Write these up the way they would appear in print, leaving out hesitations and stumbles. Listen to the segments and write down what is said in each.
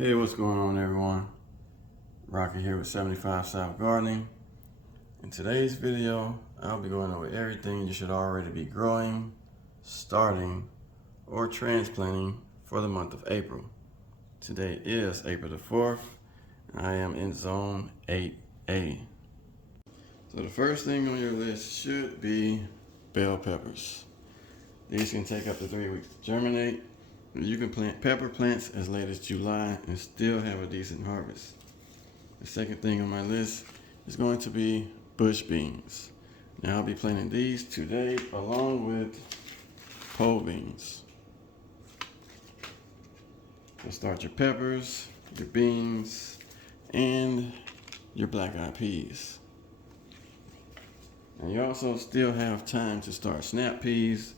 Hey, what's going on, everyone? Rocky here with 75 South Gardening. In today's video, I'll be going over everything you should already be growing, starting, or transplanting for the month of April. Today is April the 4th, and I am in Zone 8A. So the first thing on your list should be bell peppers. These can take up to 3 weeks to germinate. You can plant pepper plants as late as July and still have a decent harvest. The second thing on my list is going to be bush beans. Now I'll be planting these today along with pole beans. So start your peppers, your beans, and your black-eyed peas. Now you also still have time to start snap peas,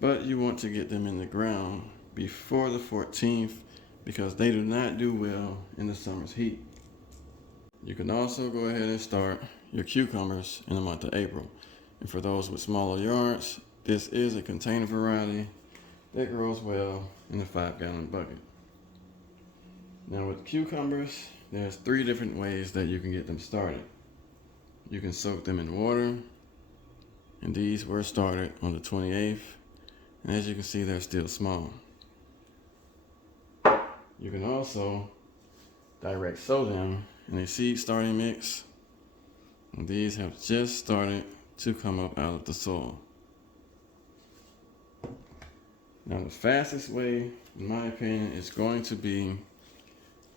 but you want to get them in the ground before the 14th because they do not do well in the summer's heat. You can also go ahead and start your cucumbers in the month of April. And for those with smaller yards, this is a container variety that grows well in a 5-gallon bucket. Now with cucumbers, there's 3 different ways that you can get them started. You can soak them in water, and these were started on the 28th. And as you can see, they're still small. You can also direct sow them in a seed starting mix. And these have just started to come up out of the soil. Now the fastest way, in my opinion, is going to be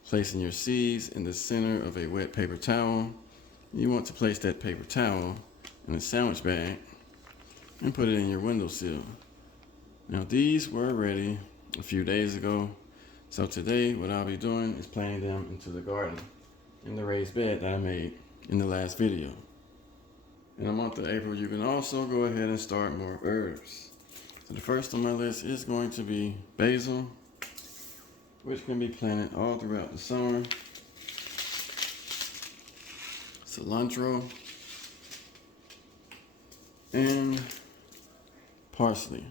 placing your seeds in the center of a wet paper towel. You want to place that paper towel in a sandwich bag and put it in your windowsill. Now these were ready a few days ago. So today what I'll be doing is planting them into the garden in the raised bed that I made in the last video. In the month of April, you can also go ahead and start more herbs. So the first on my list is going to be basil, which can be planted all throughout the summer. Cilantro and parsley.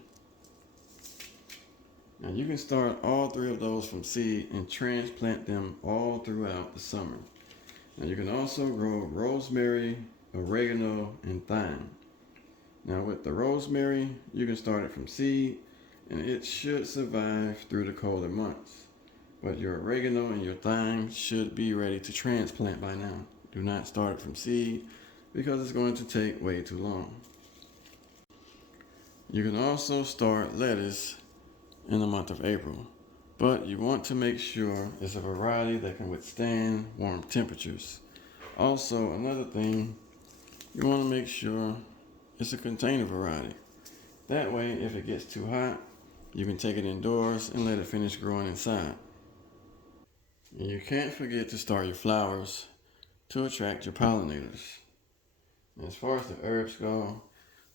Now you can start all 3 of those from seed and transplant them all throughout the summer. Now you can also grow rosemary, oregano, and thyme. Now with the rosemary, you can start it from seed and it should survive through the colder months. But your oregano and your thyme should be ready to transplant by now. Do not start it from seed because it's going to take way too long. You can also start lettuce in the month of April, but you want to make sure it's a variety that can withstand warm temperatures. Also, another thing, you want to make sure it's a container variety. That way, if it gets too hot, you can take it indoors and let it finish growing inside. And you can't forget to start your flowers to attract your pollinators. And as far as the herbs go,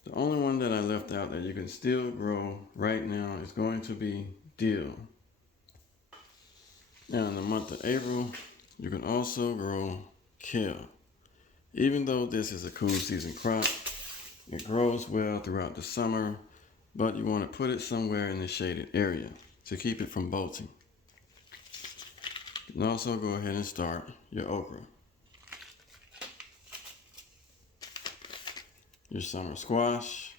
the only one that I left out that you can still grow right now is going to be dill. Now in the month of April, you can also grow kale. Even though this is a cool season crop, it grows well throughout the summer, but you want to put it somewhere in the shaded area to keep it from bolting. You can also go ahead and start your okra. Your summer squash,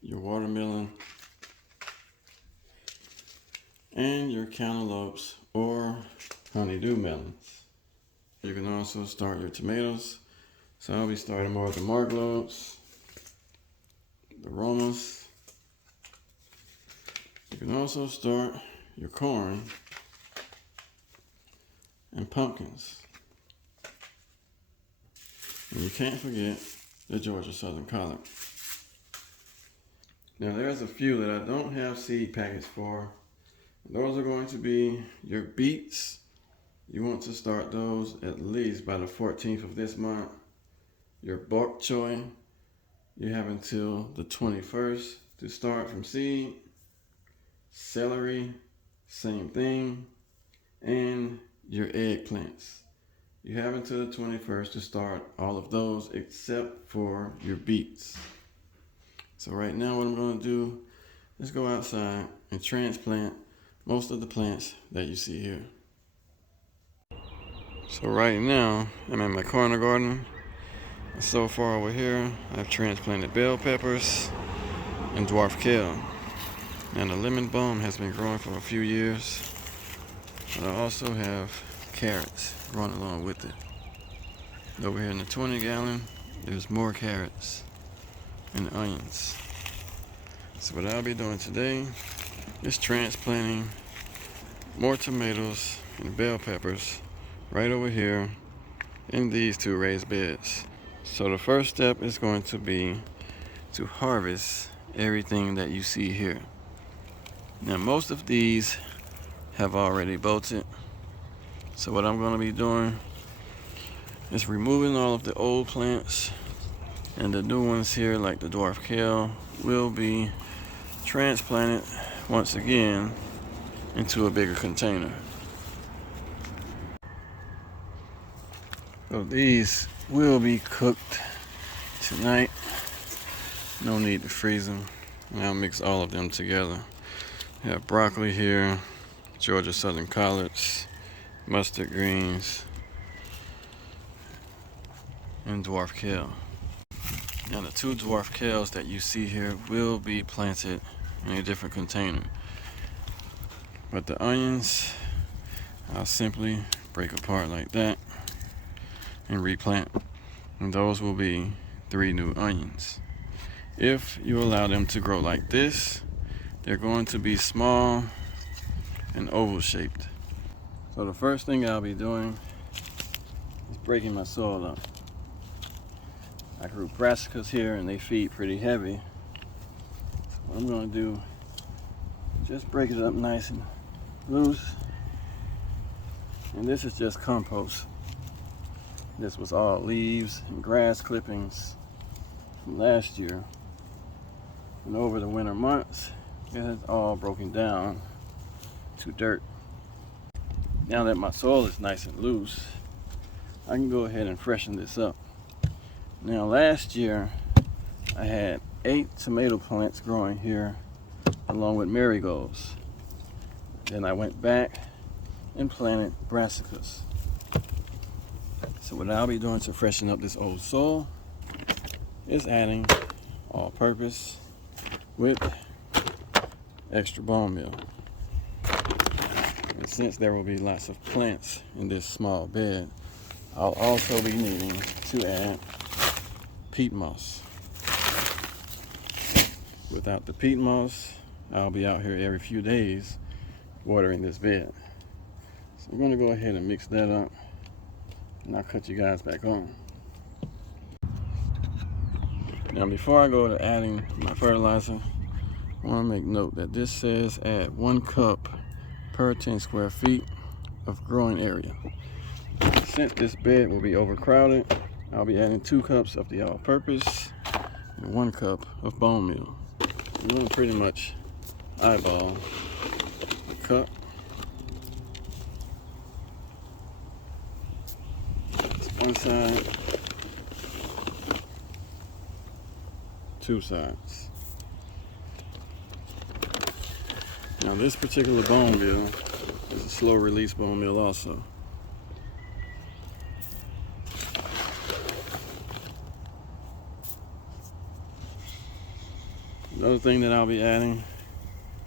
your watermelon, and your cantaloupes or honeydew melons. You can also start your tomatoes. So I'll be starting more of the marglobes, the romas. You can also start your corn and pumpkins. And you can't forget the Georgia Southern Collard. Now there's a few that I don't have seed packets for. Those are going to be your beets. You want to start those at least by the 14th of this month. Your bok choy, you have until the 21st to start from seed. Celery, same thing. And your eggplants. You have until the 21st to start all of those except for your beets. So right now what I'm going to do is go outside and transplant most of the plants that you see here. So right now, I'm in my corner garden. So far over here, I've transplanted bell peppers and dwarf kale. And the lemon balm has been growing for a few years. But I also have carrots growing along with it. Over here in the 20 gallon, there's more carrots and onions. So what I'll be doing today is transplanting more tomatoes and bell peppers right over here in these two raised beds. So the first step is going to be to harvest everything that you see here. Now most of these have already bolted. So what I'm going to be doing is removing all of the old plants, and the new ones here like the dwarf kale will be transplanted once again into a bigger container. So these will be cooked tonight. No need to freeze them. And I'll mix all of them together. I have broccoli here, Georgia Southern collards, mustard greens, and dwarf kale. Now the two dwarf kales that you see here will be planted in a different container. But the onions, I'll simply break apart like that and replant. And those will be 3 new onions. If you allow them to grow like this, they're going to be small and oval shaped. So the first thing I'll be doing is breaking my soil up. I grew brassicas here and they feed pretty heavy. So what I'm going to do, just break it up nice and loose. And this is just compost. This was all leaves and grass clippings from last year. And over the winter months, it has all broken down to dirt. Now that my soil is nice and loose, I can go ahead and freshen this up. Now last year, I had 8 tomato plants growing here along with marigolds. Then I went back and planted brassicas. So what I'll be doing to freshen up this old soil is adding all-purpose with extra bone meal. And since there will be lots of plants in this small bed, I'll also be needing to add peat moss. Without the peat moss, I'll be out here every few days watering this bed. So I'm going to go ahead and mix that up, and I'll cut you guys back on. Now before I go to adding my fertilizer, I want to make note that this says add 1 cup per 10 square feet of growing area. Since this bed will be overcrowded, I'll be adding 2 cups of the all-purpose and 1 cup of bone meal. I'm going to pretty much eyeball the cup. One side, 2 sides. Now this particular bone meal is a slow release bone meal also. Another thing that I'll be adding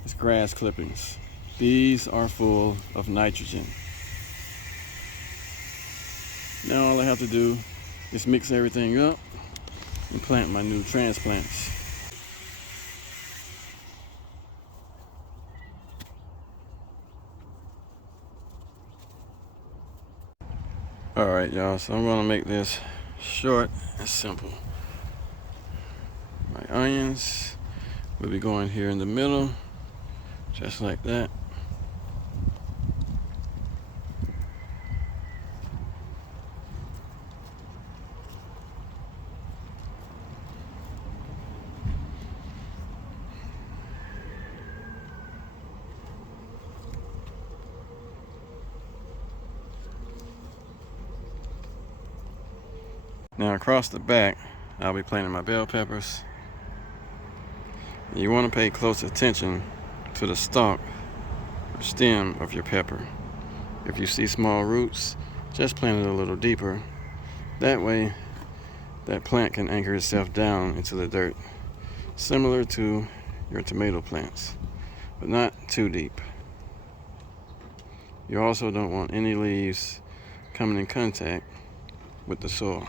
is grass clippings. These are full of nitrogen. Now all I have to do is mix everything up and plant my new transplants. Alright y'all, so I'm going to make this short and simple. My onions will be going here in the middle, just like that. Now across the back, I'll be planting my bell peppers. You want to pay close attention to the stalk or stem of your pepper. If you see small roots, just plant it a little deeper. That way, that plant can anchor itself down into the dirt, similar to your tomato plants, but not too deep. You also don't want any leaves coming in contact with the soil.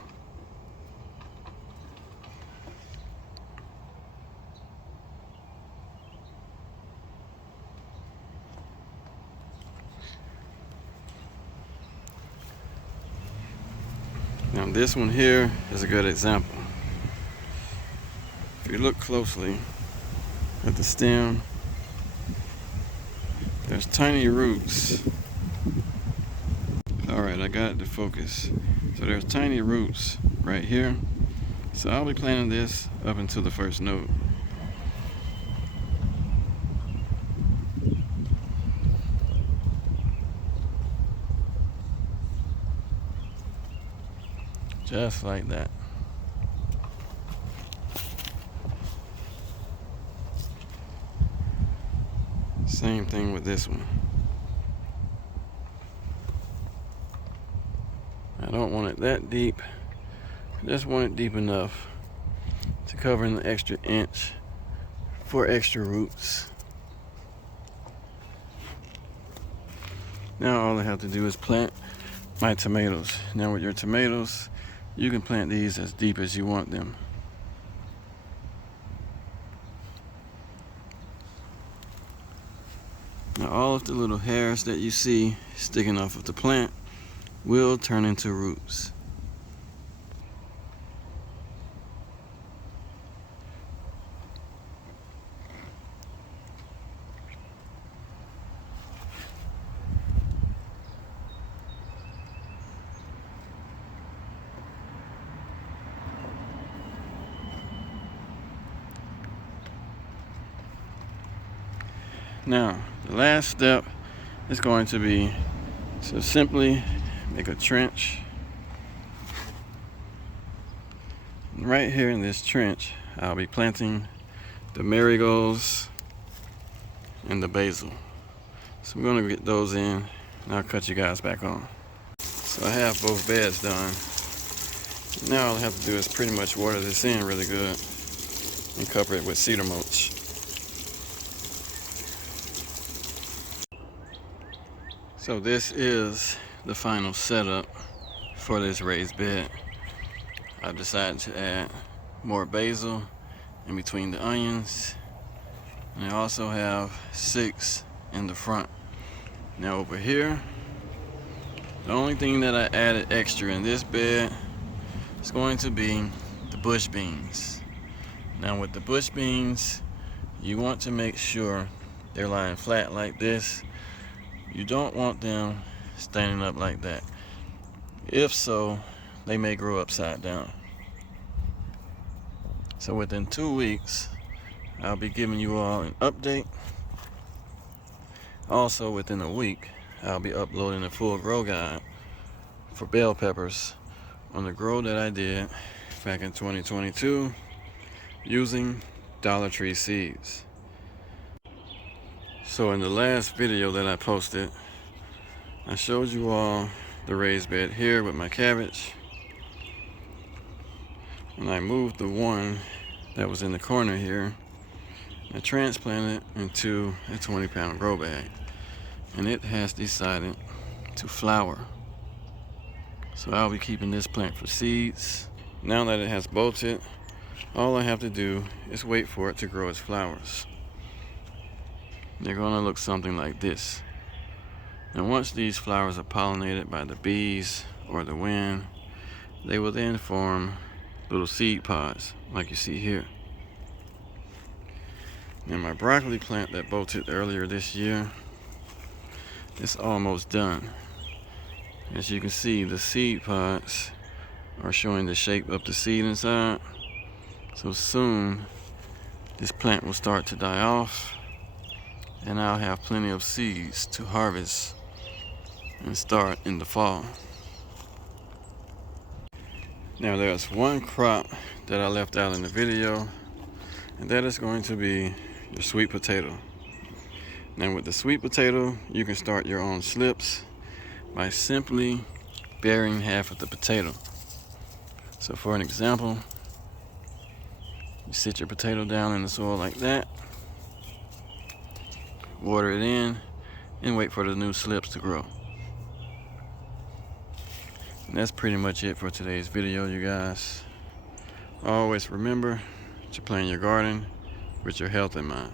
Now this one here is a good example. If you look closely at the stem, there's tiny roots. Alright, I got it to focus. So there's tiny roots right here. So I'll be planting this up until the first node. Just like that. Same thing with this one. I don't want it that deep. I just want it deep enough to cover an extra inch for extra roots. Now all I have to do is plant my tomatoes. Now with your tomatoes, you can plant these as deep as you want them. Now all of the little hairs that you see sticking off of the plant will turn into roots. Now, the last step is going to be to simply make a trench. Right here in this trench, I'll be planting the marigolds and the basil. So I'm going to get those in, and I'll cut you guys back on. So I have both beds done. Now all I have to do is pretty much water this in really good and cover it with cedar mulch. So this is the final setup for this raised bed. I decided to add more basil in between the onions, and I also have 6 in the front. Now over here, the only thing that I added extra in this bed is going to be the bush beans. Now with the bush beans, you want to make sure they're lying flat like this. You don't want them standing up like that. If so, they may grow upside down. So within 2 weeks, I'll be giving you all an update. Also within a week, I'll be uploading a full grow guide for bell peppers on the grow that I did back in 2022 using Dollar Tree seeds. So in the last video that I posted, I showed you all the raised bed here with my cabbage. And I moved the one that was in the corner here. I transplanted it into a 20-pound grow bag. And it has decided to flower. So I'll be keeping this plant for seeds. Now that it has bolted, all I have to do is wait for it to grow its flowers. They're going to look something like this. And once these flowers are pollinated by the bees or the wind, they will then form little seed pods like you see here. Now my broccoli plant that bolted earlier this year, it's almost done. As you can see, the seed pods are showing the shape of the seed inside. So soon this plant will start to die off, and I'll have plenty of seeds to harvest and start in the fall. Now there's one crop that I left out in the video, and that is going to be your sweet potato. Now with the sweet potato, you can start your own slips by simply burying half of the potato. So for an example, you sit your potato down in the soil like that, water it in, and wait for the new slips to grow. And that's pretty much it for today's video, you guys. Always remember to plan your garden with your health in mind.